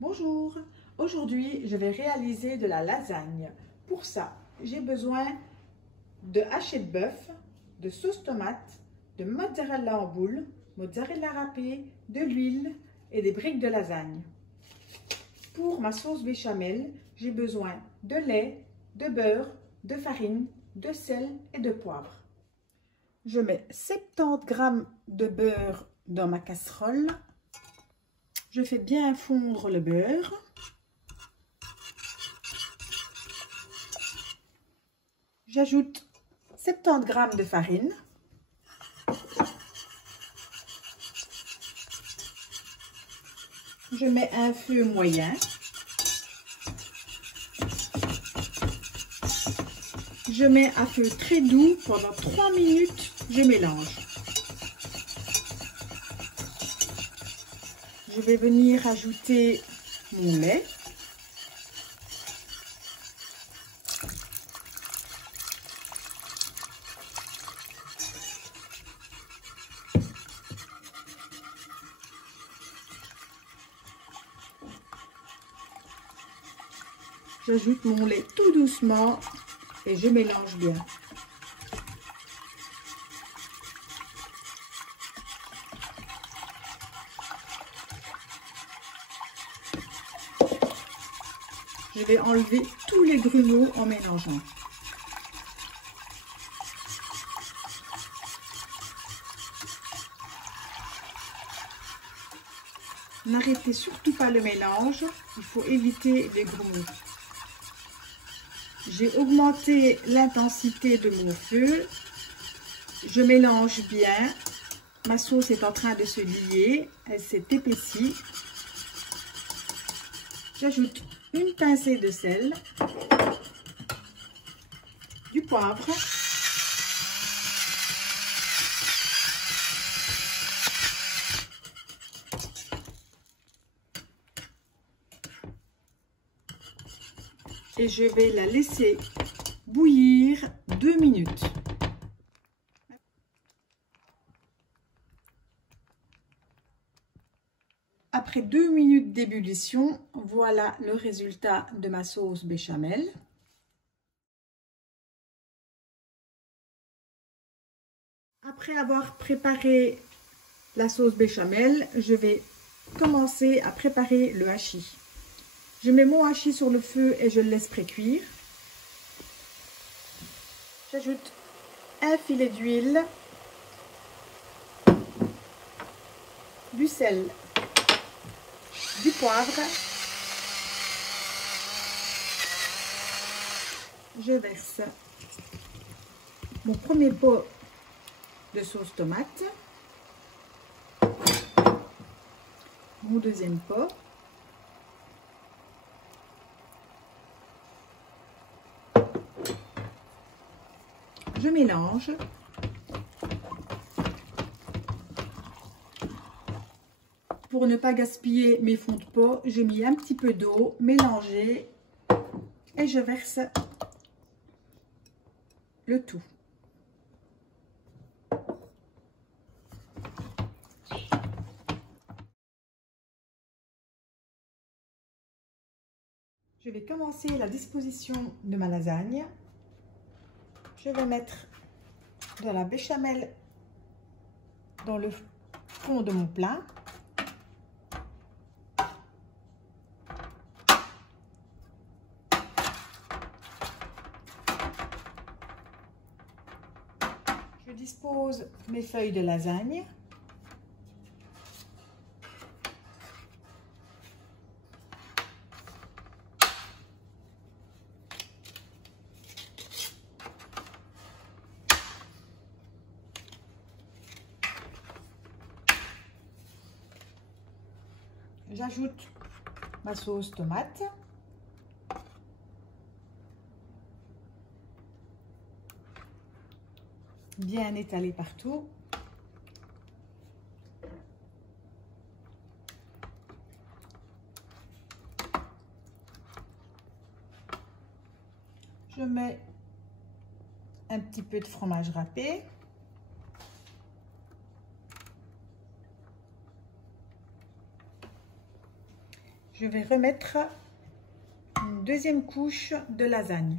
Bonjour, aujourd'hui je vais réaliser de la lasagne. Pour ça, j'ai besoin de haché de bœuf, de sauce tomate, de mozzarella en boule, mozzarella râpé, de l'huile et des briques de lasagne. Pour ma sauce béchamel, j'ai besoin de lait, de beurre, de farine, de sel et de poivre. Je mets 70 g de beurre dans ma casserole. Je fais bien fondre le beurre. J'ajoute 70 g de farine. Je mets un feu moyen. Je mets à feu très doux pendant 3 minutes. Je mélange. Je vais venir ajouter mon lait. J'ajoute mon lait tout doucement et je mélange bien. Je vais enlever tous les grumeaux en mélangeant. N'arrêtez surtout pas le mélange, il faut éviter les grumeaux. J'ai augmenté l'intensité de mon feu. Je mélange bien. Ma sauce est en train de se lier, elle s'est épaissie. J'ajoute une pincée de sel, du poivre, et je vais la laisser bouillir 2 minutes. Après 2 minutes d'ébullition, voilà le résultat de ma sauce béchamel. Après avoir préparé la sauce béchamel, je vais commencer à préparer le hachis. Je mets mon hachis sur le feu et je le laisse pré-cuire. J'ajoute un filet d'huile, du sel, du poivre. Je verse mon premier pot de sauce tomate, mon deuxième pot, je mélange. Pour ne pas gaspiller mes fonds de pot, j'ai mis un petit peu d'eau mélangée et je verse le tout. Je vais commencer la disposition de ma lasagne. Je vais mettre de la béchamel dans le fond de mon plat. Je dispose mes feuilles de lasagne. J'ajoute ma sauce tomate. Bien étalée partout. Je mets un petit peu de fromage râpé. je vais remettre une deuxième couche de lasagne.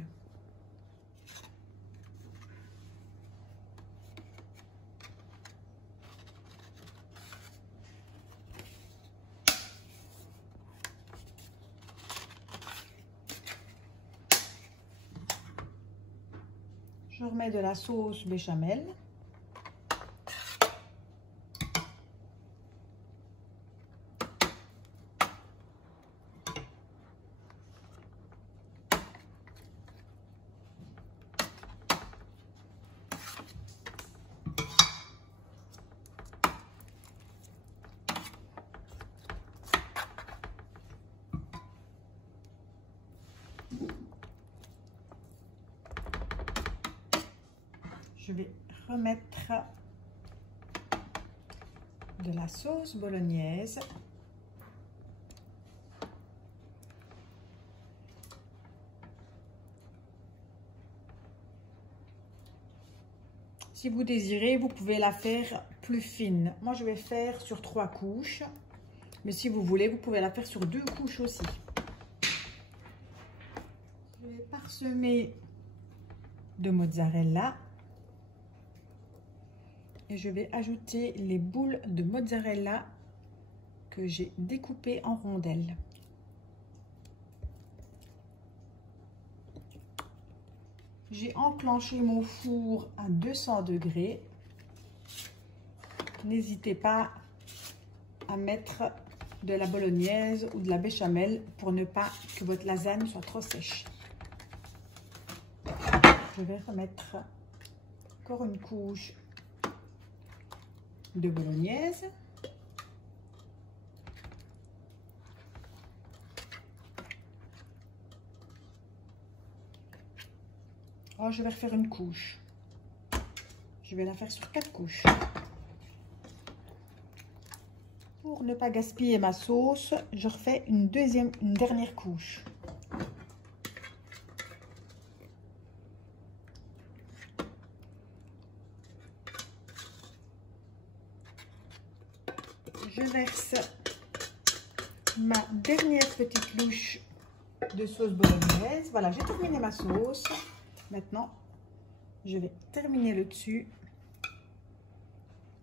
Je remets de la sauce béchamel. Je vais remettre de la sauce bolognaise. Si vous désirez, vous pouvez la faire plus fine. Moi, je vais faire sur 3 couches. Mais si vous voulez, vous pouvez la faire sur 2 couches aussi. Je vais parsemer de mozzarella. Et je vais ajouter les boules de mozzarella que j'ai découpées en rondelles. J'ai enclenché mon four à 200 degrés. N'hésitez pas à mettre de la bolognaise ou de la béchamel pour ne pas que votre lasagne soit trop sèche. Je vais remettre encore une couche de bolognaise. Oh, je vais refaire une couche. Je vais la faire sur 4 couches. Pour ne pas gaspiller ma sauce, je refais une dernière couche. Je verse ma dernière petite louche de sauce bolognaise. Voilà, j'ai terminé ma sauce. Maintenant, je vais terminer le dessus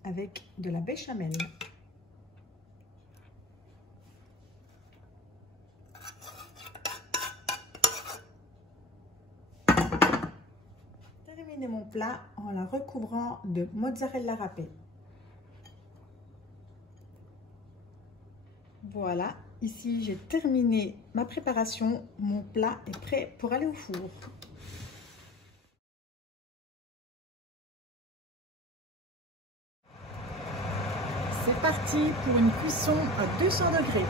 avec de la béchamel. Terminer mon plat en la recouvrant de mozzarella râpée. Voilà, ici j'ai terminé ma préparation. Mon plat est prêt pour aller au four. C'est parti pour une cuisson à 200 degrés.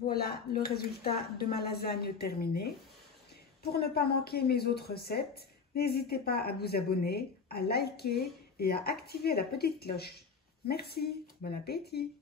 Voilà le résultat de ma lasagne terminée. Pour ne pas manquer mes autres recettes, n'hésitez pas à vous abonner, à liker et à activer la petite cloche. Merci, bon appétit!